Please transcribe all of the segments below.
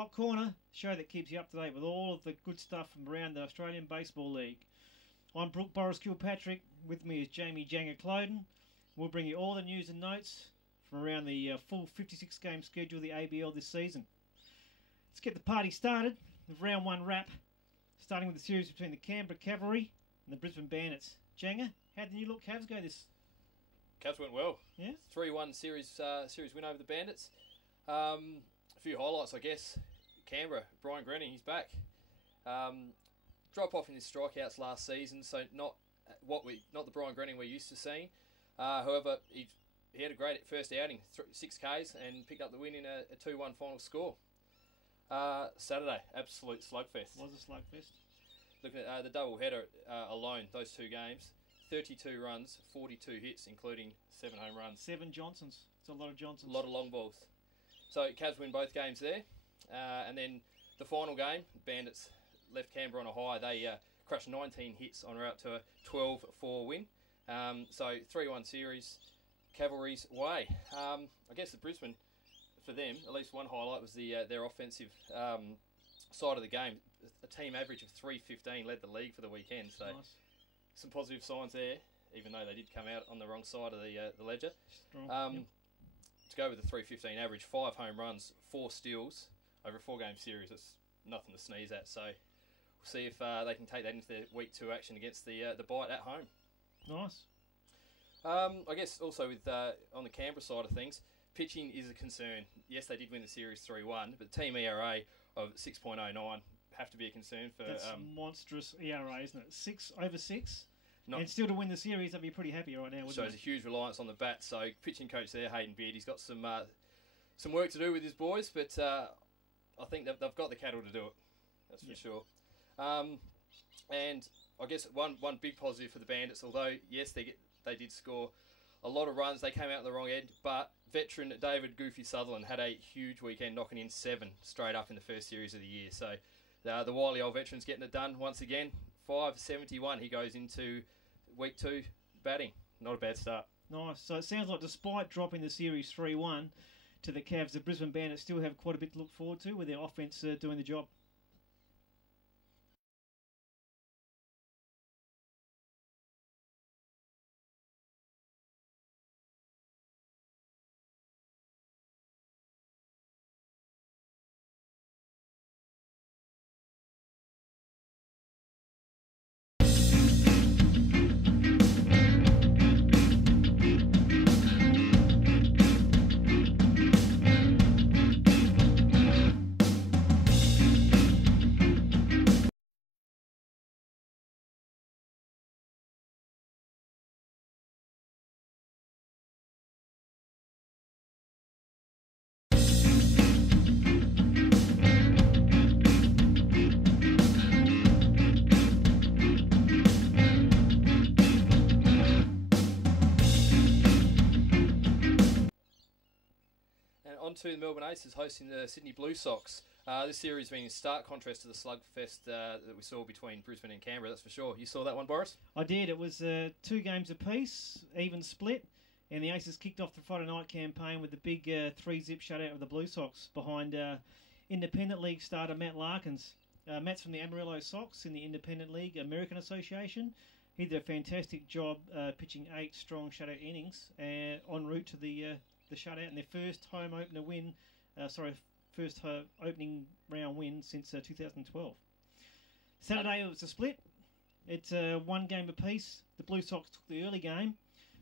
Hot Corner, show that keeps you up to date with all of the good stuff from around the Australian Baseball League. I'm Brooke Boris Kilpatrick. With me is Jamie Janga Cloden. We'll bring you all the news and notes from around the full 56-game schedule of the ABL this season. Let's get the party started with round one wrap, starting with the series between the Canberra Cavalry and the Brisbane Bandits. Janga, how did the new look Cavs go this? Cavs went well. Yeah? 3-1 series win over the Bandits. A few highlights, I guess. Canberra, Brian Grenning, he's back. Drop off in his strikeouts last season, so not the Brian Grenning we're used to seeing. However, he had a great first outing, 6 Ks, and picked up the win in a 2-1 final score. Saturday, absolute slugfest. Was a slugfest. Looking at the double header alone, those 2 games, 32 runs, 42 hits, including 7 home runs. 7 Johnsons. It's a lot of Johnsons. A lot of long balls. So Cavs win both games there. And then the final game, Bandits left Canberra on a high. They crushed 19 hits on route to a 12-4 win. So 3-1 series, Cavalry's way. I guess the Brisbane, for them, at least one highlight was their offensive side of the game. A team average of 315 led the league for the weekend. So nice. Some positive signs there, even though they did come out on the wrong side of the ledger. Strong. To go with the 315 average, 5 home runs, 4 steals over a 4-game series. That's nothing to sneeze at. So we'll see if they can take that into their week 2 action against the Bite at home. Nice. I guess also with on the Canberra side of things, pitching is a concern. Yes, they did win the series 3-1, but the team ERA of 6.09 have to be a concern for. That's monstrous ERA, isn't it? 6 over 6. And still to win the series, they'd be pretty happy right now, wouldn't shows a huge reliance on the bat. So pitching coach there, Hayden Beard, he's got some work to do with his boys, but I think they've got the cattle to do it. That's for sure. And I guess one big positive for the Bandits, although yes they did score a lot of runs, they came out on the wrong end, but veteran David Goofy Sutherland had a huge weekend, knocking in 7 straight up in the first series of the year. So the wily old veteran's getting it done once again. 571 he goes into week 2 batting. Not a bad start. Nice. So it sounds like despite dropping the series 3-1 to the Cavs, the Brisbane Bandits still have quite a bit to look forward to with their offense doing the job. On to the Melbourne Aces hosting the Sydney Blue Sox. This series being in stark contrast to the slugfest that we saw between Brisbane and Canberra, that's for sure. You saw that one, Boris? I did. It was 2 games apiece, even split, and the Aces kicked off the Friday night campaign with the big 3-zip shutout of the Blue Sox behind Independent League starter Matt Larkins. Matt's from the Amarillo Sox in the Independent League American Association. He did a fantastic job pitching 8 strong shutout innings en route to the shutout and their first home opener win, opening round win since 2012. Saturday it was a split. It's 1 game apiece. The Blue Sox took the early game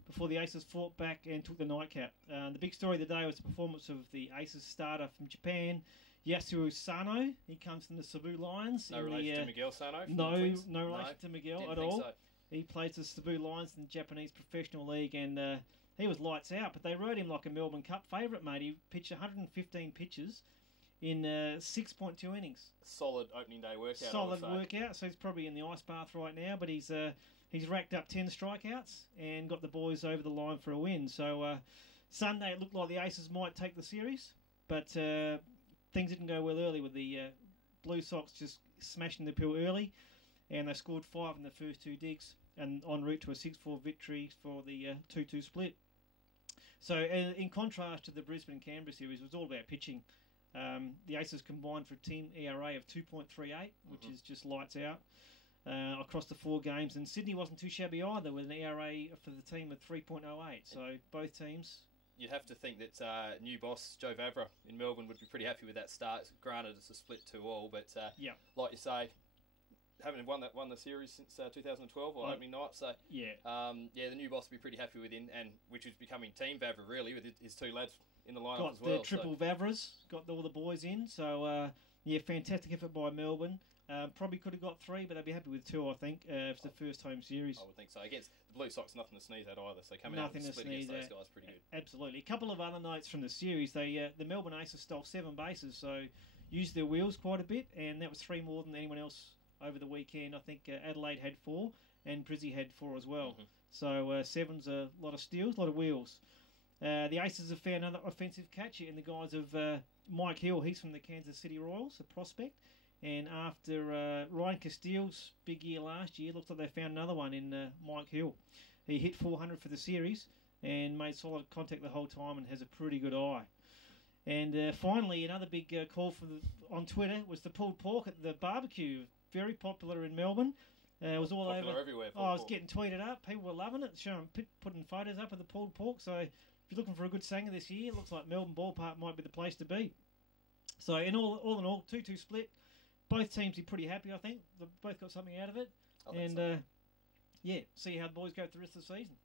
before the Aces fought back and took the nightcap. The big story of the day was the performance of the Aces starter from Japan, Yasuru Sano. He comes from the Cebu Lions. No relation to Miguel Sano? No relation to Miguel at all. So. He plays the Cebu Lions in the Japanese Professional League, and he was lights out, but they rode him like a Melbourne Cup favourite, mate. He pitched 115 pitches in 6.2 innings. Solid opening day workout. Solid workout, so he's probably in the ice bath right now, but he's racked up 10 strikeouts and got the boys over the line for a win. So Sunday it looked like the Aces might take the series, but things didn't go well early with the Blue Sox just smashing the pill early, and they scored 5 in the first 2 digs and en route to a 6-4 victory for the 2-2 split. So in contrast to the Brisbane-Canberra series, it was all about pitching. The Aces combined for a team ERA of 2.38, which is just lights out across the 4 games. And Sydney wasn't too shabby either, with an ERA for the team of 3.08. So both teams. You'd have to think that new boss Joe Vavra in Melbourne would be pretty happy with that start. Granted, it's a split 2-2, but like you say, haven't won the series since 2012 or opening night. So the new boss would be pretty happy with him, and which is becoming Team Vavra really with his 2 lads in the lineup as well. Got the triple Vavras, got all the boys in. So fantastic effort by Melbourne. Probably could have got 3, but they'd be happy with 2, I think. It's the first home series. I would think so. Against the Blue Sox, nothing to sneeze at either. So coming out and split against those guys, pretty good. Absolutely. A couple of other notes from the series. The Melbourne Aces stole 7 bases, so used their wheels quite a bit, and that was 3 more than anyone else over the weekend. I think Adelaide had 4, and Brizzy had 4 as well. So 7's a lot of steals, a lot of wheels. The Aces have found another offensive catcher in the guise of Mike Hill. He's from the Kansas City Royals, a prospect. And after Ryan Castillo's big year last year, looks like they found another one in Mike Hill. He hit 400 for the series and made solid contact the whole time and has a pretty good eye. And finally, another big call on Twitter was the pulled pork at the barbecue. Very popular in Melbourne. It was all popular over. Everywhere. I was getting tweeted up. People were loving it, putting photos up of the pulled pork. So if you're looking for a good sanger this year, it looks like Melbourne Ballpark might be the place to be. So in all, 2-2 split. Both teams are pretty happy, I think. They've both got something out of it. See how the boys go through the rest of the season.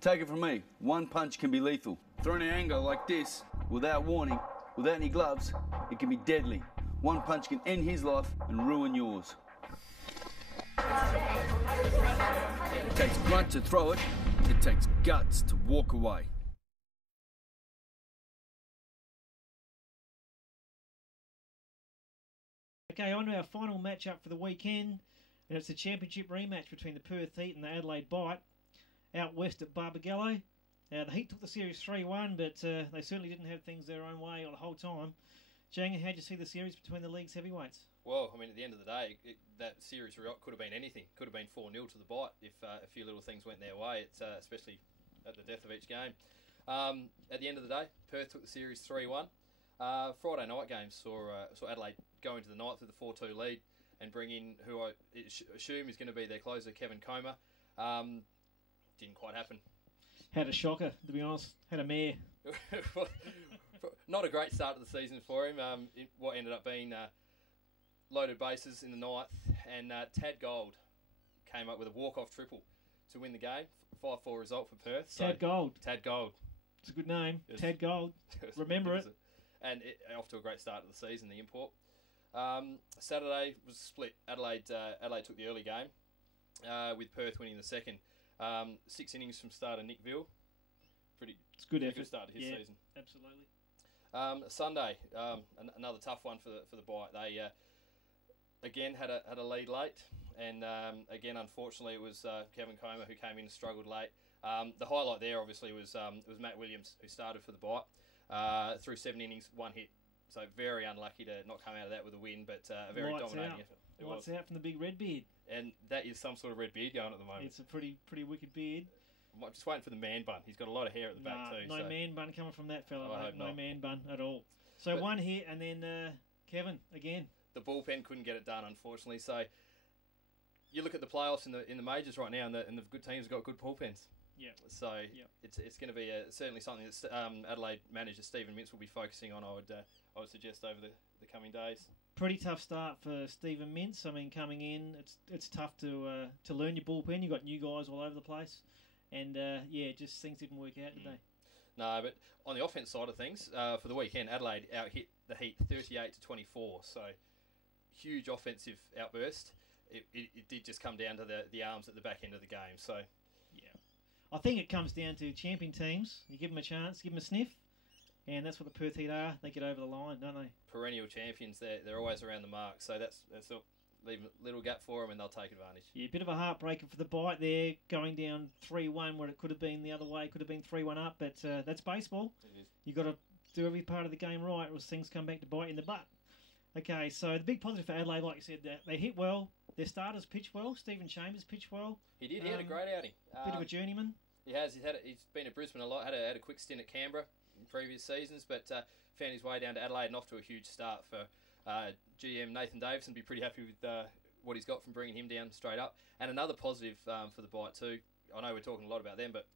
Take it from me, one punch can be lethal. Thrown in anger like this, without warning, without any gloves, it can be deadly. One punch can end his life and ruin yours. It takes grunt to throw it, it takes guts to walk away. Okay, on to our final matchup for the weekend, and it's a championship rematch between the Perth Heat and the Adelaide Bite. Out west at Barbagallo. The Heat took the series 3-1, but they certainly didn't have things their own way the whole time. Janga, how'd you see the series between the league's heavyweights? Well, I mean, at the end of the day, that series could have been anything. Could have been 4-0 to the Bite if a few little things went their way, especially at the death of each game. At the end of the day, Perth took the series 3-1. Friday night games saw Adelaide go into the night with a 4-2 lead and bring in who I assume is going to be their closer, Kevin Comer. Didn't quite happen. Had a shocker, to be honest. Had a mare. Not a great start to the season for him. What ended up being loaded bases in the ninth, and Tad Gold came up with a walk-off triple to win the game. 5-4 result for Perth. Tad Gold. Tad Gold. It's a good name. Tad Gold. Remember it. And off to a great start of the season, the import. Saturday was split. Adelaide took the early game with Perth winning the second. 6 innings from starter Nick Vill. It's good effort. Good start to his season. Absolutely. Sunday, another tough one for the Bite. They again had a lead late, and again unfortunately it was Kevin Comer who came in and struggled late. The highlight there obviously was Matt Williams, who started for the Bite through 7 innings, 1 hit. So very unlucky to not come out of that with a win, but a very dominating effort. Lights out from the big red beard. And that is some sort of red beard going at the moment. It's a pretty wicked beard. I'm just waiting for the man bun. He's got a lot of hair at the back too. No man bun coming from that fella. I hope no not. man bun at all. So 1 hit, and then Kevin again. The bullpen couldn't get it done, unfortunately. So you look at the playoffs in the majors right now, and the good teams have got good bullpens. Yeah. So it's going to be certainly something that Adelaide manager Stephen Mintz will be focusing on. I would suggest over the coming days. Pretty tough start for Stephen Mintz. I mean, coming in, it's tough to learn your bullpen. You've got new guys all over the place, and just things didn't work out today. No, but on the offense side of things, for the weekend, Adelaide out-hit the Heat 38-24. So huge offensive outburst. It did just come down to the arms at the back end of the game. So I think it comes down to champion teams. You give them a chance, give them a sniff. And that's what the Perth Heat are. They get over the line, don't they? Perennial champions. They're always around the mark. So that's leave a little gap for them, and they'll take advantage. Yeah, a bit of a heartbreaker for the bite there, going down 3-1 where it could have been the other way, could have been 3-1 up, but that's baseball. It is. You've got to do every part of the game right, or else things come back to bite you in the butt. Okay, so the big positive for Adelaide, like you said, they hit well. Their starters pitched well. Stephen Chambers pitched well. He did. He had a great outing. Bit of a journeyman. He has. He's been at Brisbane a lot. Had a quick stint at Canberra in previous seasons, but found his way down to Adelaide and off to a huge start for GM Nathan Davison. Be pretty happy with what he's got from bringing him down straight up. And another positive for the bite too. I know we're talking a lot about them, but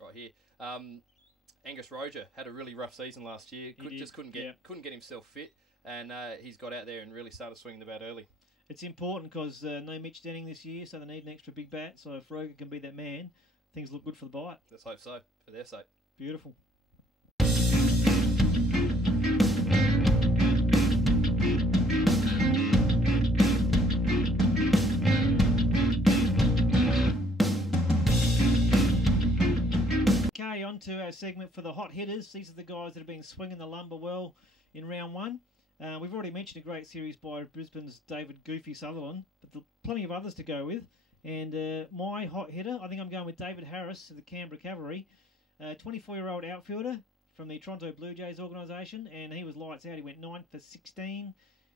right here, Angus Roger had a really rough season last year. Couldn't get himself fit, and he's got out there and really started swinging the bat early. It's important because no Mitch Denning this year, so they need an extra big bat. So if Roger can be that man, things look good for the bite. Let's hope so, for their sake. Beautiful. Okay, on to our segment for the hot hitters. These are the guys that have been swinging the lumber well in round one. We've already mentioned a great series by Brisbane's David Goofy Sutherland, but there are plenty of others to go with. And my hot hitter, I think I'm going with David Harris of the Canberra Cavalry, 24-year-old outfielder from the Toronto Blue Jays organisation, and he was lights out. He went 9 for 16,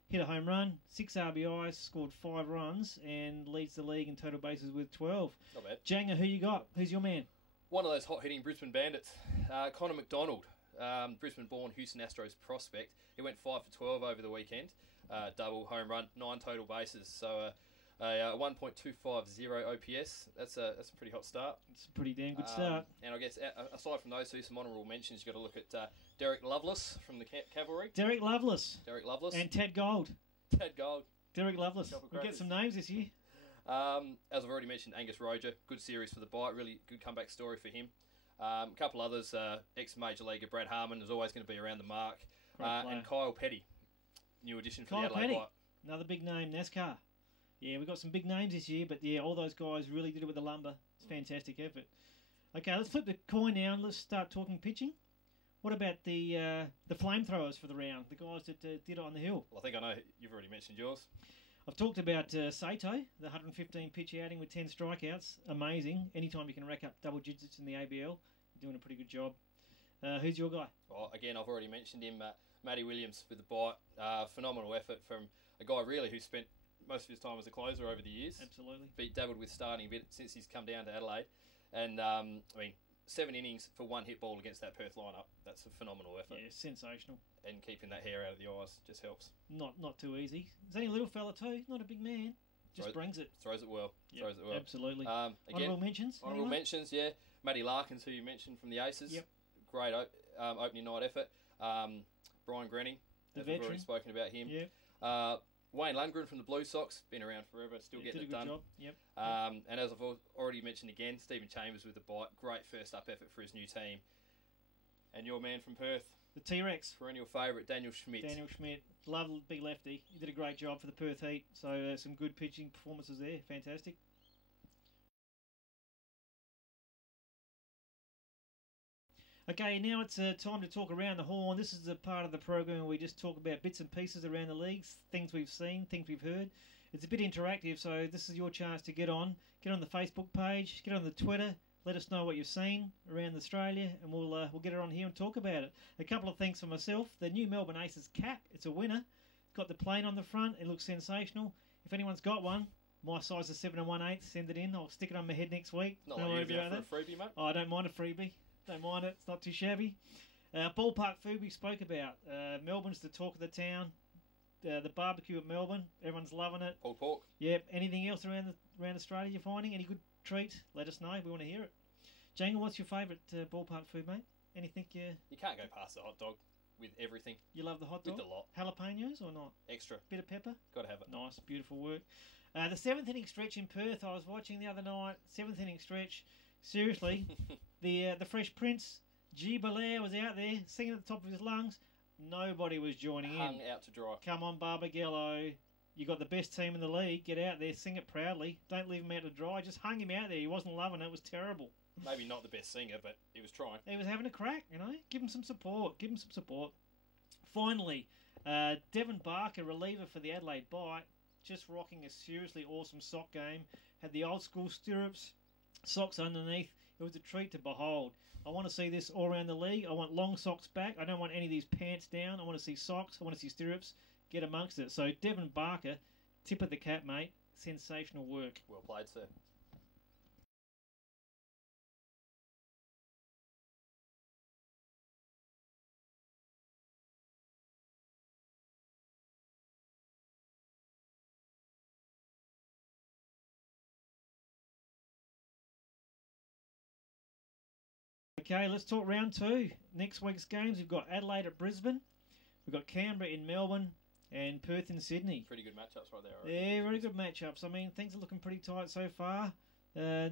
hit a home run, 6 RBIs, scored 5 runs, and leads the league in total bases with 12. Not bad. Janga, who you got? Who's your man? One of those hot-hitting Brisbane Bandits, Connor McDonald, Brisbane-born Houston Astros prospect. He went 5 for 12 over the weekend, double, home run, 9 total bases. So a 1.250 OPS. That's a pretty hot start. It's a pretty damn good start. And I guess aside from those two, some honourable mentions. You've got to look at Derek Lovelace from the Cavalry. Derek Lovelace. And Ted Gold. Ted Gold. Derek Lovelace. We'll get some names this year. As I've already mentioned, Angus Roger, good series for the bite, really good comeback story for him. A couple others, ex-major leaguer Brad Harmon is always going to be around the mark. And Kyle Petty, new addition for the Adelaide Bite. Another big name, NASCAR. Yeah, we've got some big names this year, but yeah, all those guys really did it with the lumber. It's a fantastic effort. Okay, let's flip the coin now and let's start talking pitching. What about the flamethrowers for the round, the guys that did it on the hill? Well, I think I know you've already mentioned yours. I've talked about Sato, the 115 pitch outing with 10 strikeouts. Amazing. Anytime you can rack up double digits in the ABL, you're doing a pretty good job. Who's your guy? Well, again, I've already mentioned him, Matty Williams with the bite. Phenomenal effort from a guy really who spent most of his time as a closer over the years. Absolutely. Dabbled with starting a bit since he's come down to Adelaide. And, I mean, 7 innings for 1 hit ball against that Perth lineup. That's a phenomenal effort. Yeah, sensational. And keeping that hair out of the eyes just helps. Not too easy. He's only a little fella too, not a big man. Just brings it. Throws it well. Yep, throws it well. Absolutely. Again, honourable mentions? Honourable mentions, yeah. Matty Larkins, who you mentioned from the Aces. Yep. Great opening night effort. Brian Grenning, the as veteran. We've already spoken about him. Yep. Wayne Lundgren from the Blue Sox, been around forever, still getting it done. Did a good job. Yep. And as I've already mentioned again, Stephen Chambers with the bite. Great first up effort for his new team. And your man from Perth, the T-Rex, perennial favourite, Daniel Schmidt. Love big lefty. He did a great job for the Perth Heat. So some good pitching performances there. Fantastic. Okay, now it's time to talk around the horn. This is the part of the program where we just talk about bits and pieces around the leagues, things we've seen, things we've heard. It's a bit interactive, so this is your chance to get on. Get on the Facebook page, get on the Twitter. Let us know what you've seen around Australia, and we'll get it on here and talk about it. A couple of things for myself. The new Melbourne Aces cap, it's a winner. It's got the plane on the front. It looks sensational. If anyone's got one, my size is 7 1/8. Send it in. I'll stick it on my head next week. Not like you're going for a freebie, mate. Oh, I don't mind a freebie. Don't mind it. It's not too shabby. Ballpark food we spoke about. Melbourne's the talk of the town. The barbecue at Melbourne. Everyone's loving it. Pulled pork. Yep. Anything else around Australia you're finding? Any good treat? Let us know. We want to hear it. Jangle, what's your favourite ballpark food, mate? Anything you can't go past the hot dog with everything. You love the hot dog? With the lot. Jalapenos or not? Extra. Bit of pepper? Got to have it. Nice. Beautiful work. The 7th inning stretch in Perth, I was watching the other night. 7th inning stretch. Seriously. the Fresh Prince, G. Belair, was out there singing at the top of his lungs. Nobody was joining in. Hung out to dry. Come on, Barbagallo. You got the best team in the league. Get out there, sing it proudly. Don't leave him out to dry. Just hung him out there. He wasn't loving it. It was terrible. Maybe not the best singer, but he was trying. He was having a crack, you know. Give him some support. Give him some support. Finally, Devon Barker, reliever for the Adelaide Bite. just rocking a seriously awesome sock game. Had the old school stirrups, socks underneath. It was a treat to behold. I want to see this all around the league. I want long socks back. I don't want any of these pants down. I want to see socks. I want to see stirrups. Get amongst it. So Devon Barker, tip of the cap, mate. Sensational work. Well played, sir. Okay, let's talk round 2. Next week's games, we've got Adelaide at Brisbane. We've got Canberra in Melbourne and Perth in Sydney. Pretty good matchups right there. Yeah, very good matchups. I mean, things are looking pretty tight so far.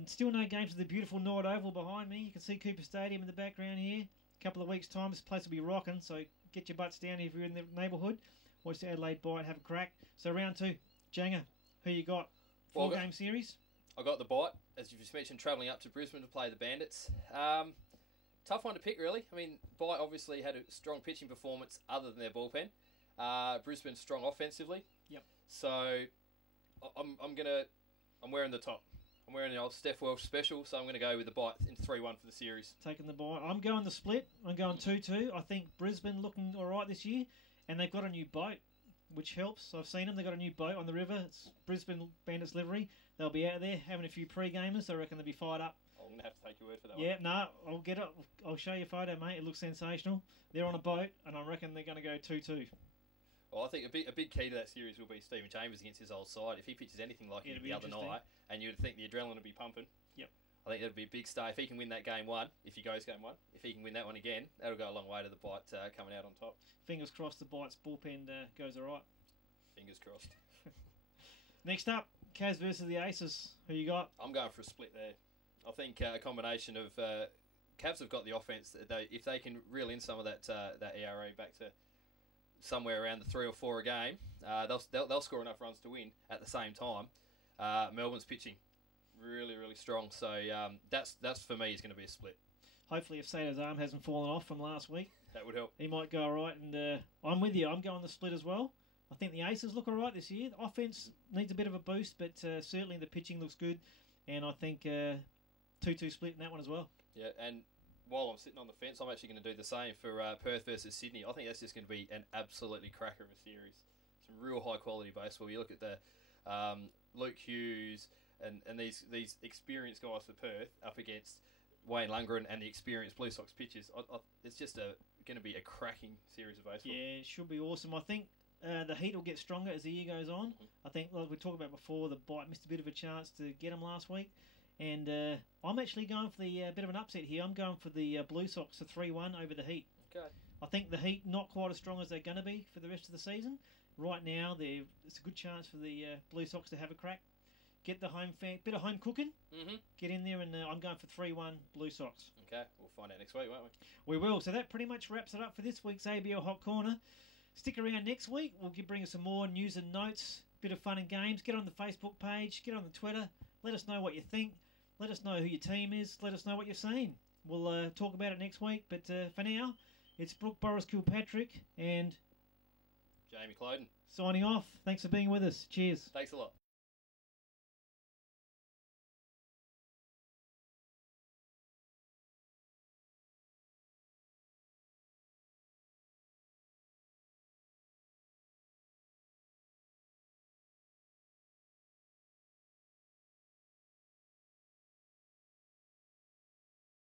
Still no games at the beautiful Nord Oval behind me. You can see Cooper Stadium in the background here. A couple of weeks' time, this place will be rocking, so get your butts down if you're in the neighbourhood. Watch the Adelaide Bite, have a crack. So round 2, Janga, who you got? 4-game series? I got the Bite, as you just mentioned, travelling up to Brisbane to play the Bandits. Tough one to pick, really. I mean, Bite obviously had a strong pitching performance other than their bullpen. Brisbane's strong offensively. Yep. So I'm wearing the top. I'm wearing the old Steph Welsh special, so I'm going to go with the Bite in 3-1 for the series. Taking the Bite. I'm going the split. I'm going 2-2. I think Brisbane looking all right this year, and they've got a new boat, which helps. I've seen them. They've got a new boat on the river. It's Brisbane Bandits livery. They'll be out there having a few pre-gamers. I reckon they'll be fired up. I'm going to have to take your word for that one. Yeah, no, I'll get it. I'll show you a photo, mate. It looks sensational. They're on a boat, and I reckon they're going to go 2-2. Well, I think a big key to that series will be Stephen Chambers against his old side. If he pitches anything like he did the other night, and you'd think the adrenaline would be pumping. Yep. I think that'd be a big stay. If he can win that game 1, if he goes game 1, if he can win that one again, that'll go a long way to the Bite coming out on top. Fingers crossed the Bite's bullpen goes all right. Fingers crossed. Next up, Cavs versus the Aces. Who you got? I'm going for a split there. I think a combination of Cavs have got the offense. If they can reel in some of that ERA back to somewhere around the 3 or 4 a game, they'll score enough runs to win. At the same time, Melbourne's pitching really, really strong. So that's for me is going to be a split. Hopefully, if Sato's arm hasn't fallen off from last week, that would help. He might go all right. And I'm with you. I'm going the split as well. I think the Aces look all right this year. The offense needs a bit of a boost, but certainly the pitching looks good. And I think 2-2 split in that one as well. Yeah, and while I'm sitting on the fence, I'm actually going to do the same for Perth versus Sydney. I think that's just going to be an absolutely cracker of a series. Some real high quality baseball. You look at the Luke Hughes and these experienced guys for Perth up against Wayne Lundgren and the experienced Blue Sox pitchers. It's just going to be a cracking series of baseball. Yeah, it should be awesome. I think the heat will get stronger as the year goes on. I think, like we talked about before, the Bite missed a bit of a chance to get them last week. And I'm actually going for the bit of an upset here. I'm going for the Blue Sox to 3-1 over the Heat. Okay. I think the Heat not quite as strong as they're going to be for the rest of the season. Right now, it's a good chance for the Blue Sox to have a crack. Get the bit of home cooking. Mm-hmm. Get in there, and I'm going for 3-1 Blue Sox. Okay, we'll find out next week, won't we? We will. So that pretty much wraps it up for this week's ABL Hot Corner. Stick around next week. We'll bring you some more news and notes, bit of fun and games. Get on the Facebook page. Get on the Twitter. Let us know what you think. Let us know who your team is. Let us know what you've seen. We'll talk about it next week. But for now, it's Brooke Boris Kilpatrick and Jamie Cloden signing off. Thanks for being with us. Cheers. Thanks a lot.